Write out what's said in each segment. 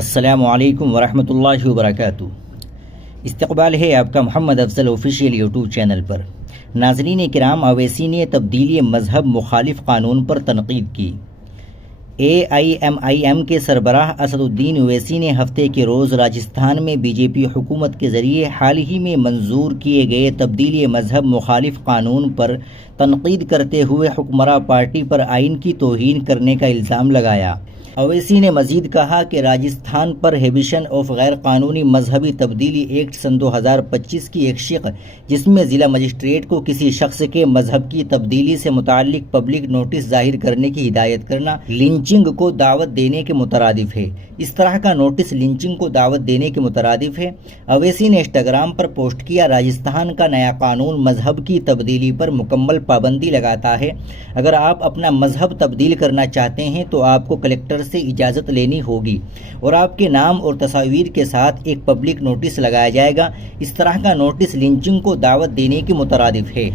السلام علیکم ورحمۃ اللہ وبرکاتہ۔ استقبال ہے آپ کا محمد افضل آفیشیل یوٹیوب چینل پر۔ ناظرین کرام، اویسی نے تبدیلی مذہب مخالف قانون پر تنقید کی۔ AIMIM کے سربراہ اسد الدین اویسی نے ہفتے کے روز راجستھان میں بی جے پی حکومت کے ذریعے حال ہی میں منظور کیے گئے تبدیلی مذہب مخالف قانون پر تنقید کرتے ہوئے حکمراں پارٹی پر آئین کی توہین کرنے کا الزام لگایا۔ اویسی نے مزید کہا کہ راجستھان پروہیبیشن آف غیر قانونی مذہبی تبدیلی ایکٹ سن 2025 کی ایک شق، جس میں ضلع مجسٹریٹ کو کسی شخص کے مذہب کی تبدیلی سے متعلق پبلک نوٹس ظاہر کرنے کی ہدایت کرنا، لنچنگ کو دعوت دینے کے مترادف ہے۔ اس طرح کا نوٹس لنچنگ کو دعوت دینے کے مترادف ہے۔ اویسی نے انسٹاگرام پر پوسٹ کیا، راجستھان کا نیا قانون مذہب کی تبدیلی پر مکمل پابندی لگاتا ہے۔ اگر آپ اپنا مذہب تبدیل کرنا چاہتے ہیں تو آپ کو کلکٹر سے اجازت لینی ہوگی اور آپ کے نام اور تصاویر کے ساتھ ایک پبلک نوٹس لگایا جائے گا۔ اس طرح کا نوٹس لنچنگ کو دعوت دینے کے مترادف ہے۔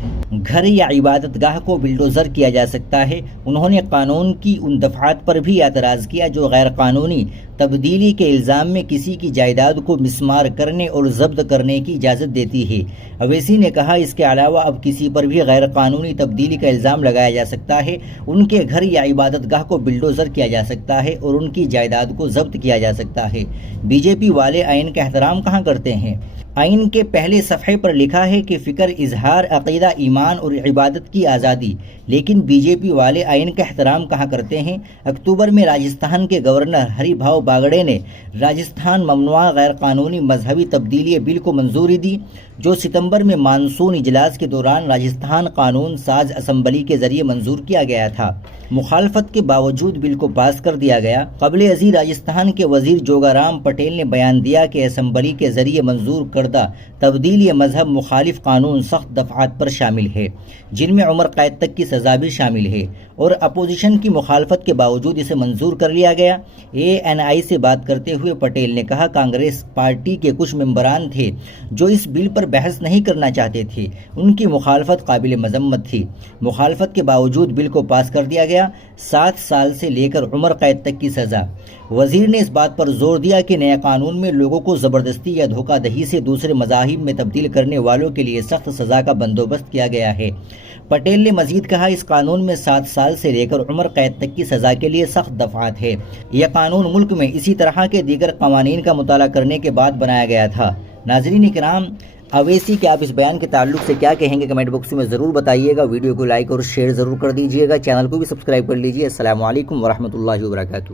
گھر یا عبادت گاہ کو بلڈوزر کیا جا سکتا ہے۔ انہوں نے قانون کی ان دفعات پر بھی اعتراض کیا جو غیر قانونی تبدیلی کے الزام میں کسی کی جائیداد کو مسمار کرنے اور ضبط کرنے کی اجازت دیتی ہے۔ اویسی نے کہا، اس کے علاوہ اب کسی پر بھی غیر قانونی تبدیلی کا الزام لگایا جا سکتا ہے، ان کے گھر یا عبادت گاہ کو بلڈوزر کیا جا سکتا ہے اور ان کی جائیداد کو ضبط کیا جا سکتا ہے۔ بی جے پی والے آئین کا احترام کہاں کرتے ہیں؟ آئین کے پہلے صفحے پر لکھا ہے کہ فکر، اظہار، عقیدہ، ایمان اور عبادت کی آزادی، لیکن بی جے پی والے آئین کا احترام کہاں کرتے ہیں؟ اکتوبر میں راجستھان کے گورنر ہری بھاؤ باگڑے نے راجستھان ممنوعہ غیر قانونی مذہبی تبدیلی بل کو منظوری دی، جو ستمبر میں مانسون اجلاس کے دوران راجستھان قانون ساز اسمبلی کے ذریعے منظور کیا گیا تھا۔ مخالفت کے باوجود بل کو پاس کر دیا گیا۔ قبل ازیں راجستھان کے وزیر جوگا رام پٹیل نے بیان دیا کہ اسمبلی کے ذریعے منظور کردہ تبدیلی مذہب مخالف قانون سخت دفعات پر شامل ہے، جن میں عمر قید تک کی سزا بھی شامل ہے، اور اپوزیشن کی مخالفت کے باوجود اسے منظور کر لیا گیا۔ ANI سے بات کرتے ہوئے پٹیل نے کہا، کانگریس پارٹی کے کچھ ممبران تھے جو اس بل پر بحث نہیں کرنا چاہتے تھے، ان کی مخالفت قابل مذمت تھی۔ مخالفت کے باوجود بل کو پاس کر دیا گیا، 7 سال سے لے کر عمر قید تک کی سزا۔ وزیر نے اس بات پر زور دیا کہ نئے قانون میں لوگوں کو زبردستی یا دھوکہ دہی سے دوسرے مذاہب میں تبدیل کرنے والوں کے لیے سخت سزا کا بندوبست کیا گیا ہے۔ پٹیل نے مزید کہا، اس قانون میں 7 سال سے لے کر عمر قید تک کی سزا کے لیے سخت دفعات ہے۔ یہ قانون ملک میں اسی طرح کے دیگر قوانین کا مطالعہ کرنے کے بعد بنایا گیا تھا۔ ناظرین کرام، اویسی کے آپ اس بیان کے تعلق سے کیا کہیں گے؟ کمنٹ باکس میں ضرور بتائیے گا۔ ویڈیو کو لائک اور شیئر ضرور کر دیجیے گا، چینل کو بھی سبسکرائب کر لیجیے۔ السلام علیکم ورحمۃ اللہ وبرکاتہ۔